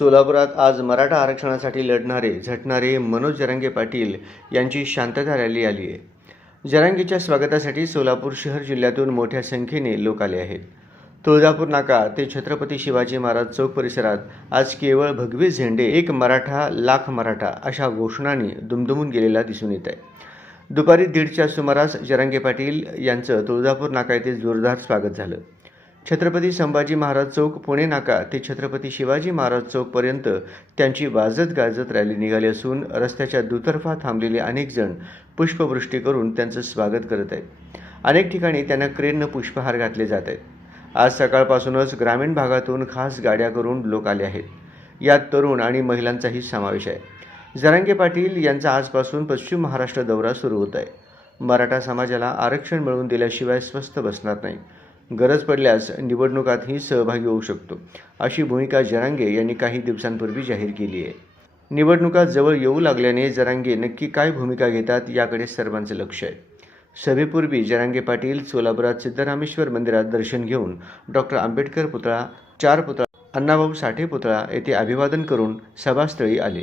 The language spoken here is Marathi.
सोलापुरात आज मराठा आरक्षणासाठी लढणारे झटणारे मनोज जरांगे पाटील यांची शांतता रॅली आली आहे. जरांगेच्या स्वागतासाठी सोलापूर शहर जिल्ह्यातून मोठ्या संख्येने लोक आले आहेत. तुळजापूर नाका ते छत्रपती शिवाजी महाराज चौक परिसरात आज केवळ भगवे झेंडे एक मराठा लाख मराठा अशा घोषणांनी दुमदुमून गेलेला दिसून येत आहे. दुपारी दीडच्या सुमारास जरांगे पाटील यांचं तुळजापूर नाका येथे जोरदार स्वागत झालं. छत्रपती संभाजी महाराज चौक पुणे नाका ते छत्रपती शिवाजी महाराज चौकपर्यंत त्यांची वाजत गाजत रॅली निघाली असून रस्त्याच्या दुतर्फा थांबलेले अनेक जण पुष्पवृष्टी करून त्यांचं स्वागत करत आहेत. अनेक ठिकाणी त्यांना क्रेननं पुष्पहार घातले जात आहेत. आज सकाळपासूनच ग्रामीण भागातून खास गाड्या करून लोक आले आहेत. यात तरुण आणि महिलांचाही समावेश आहे. जरांगे पाटील यांचा आजपासून पश्चिम महाराष्ट्र दौरा सुरू होत आहे. मराठा समाजाला आरक्षण मिळवून दिल्याशिवाय स्वस्थ बसणार नाही. गरज पडल्यास निवडणुकातही सहभागी होऊ शकतो. अशी भूमिका जरांगे यांनी काही दिवसांपूर्वी जाहीर केली आहे. निवडणुका जवळ येऊ लागल्याने जरांगे नक्की काय भूमिका घेतात याकडे सर्वांचं लक्ष आहे. सभेपूर्वी जरांगे पाटील सोलापुरात सिद्धरामेश्वर मंदिरात दर्शन घेऊन डॉक्टर आंबेडकर पुतळा चार पुतळा अण्णाभाऊ साठे पुतळा येथे अभिवादन करून सभास्थळी आले.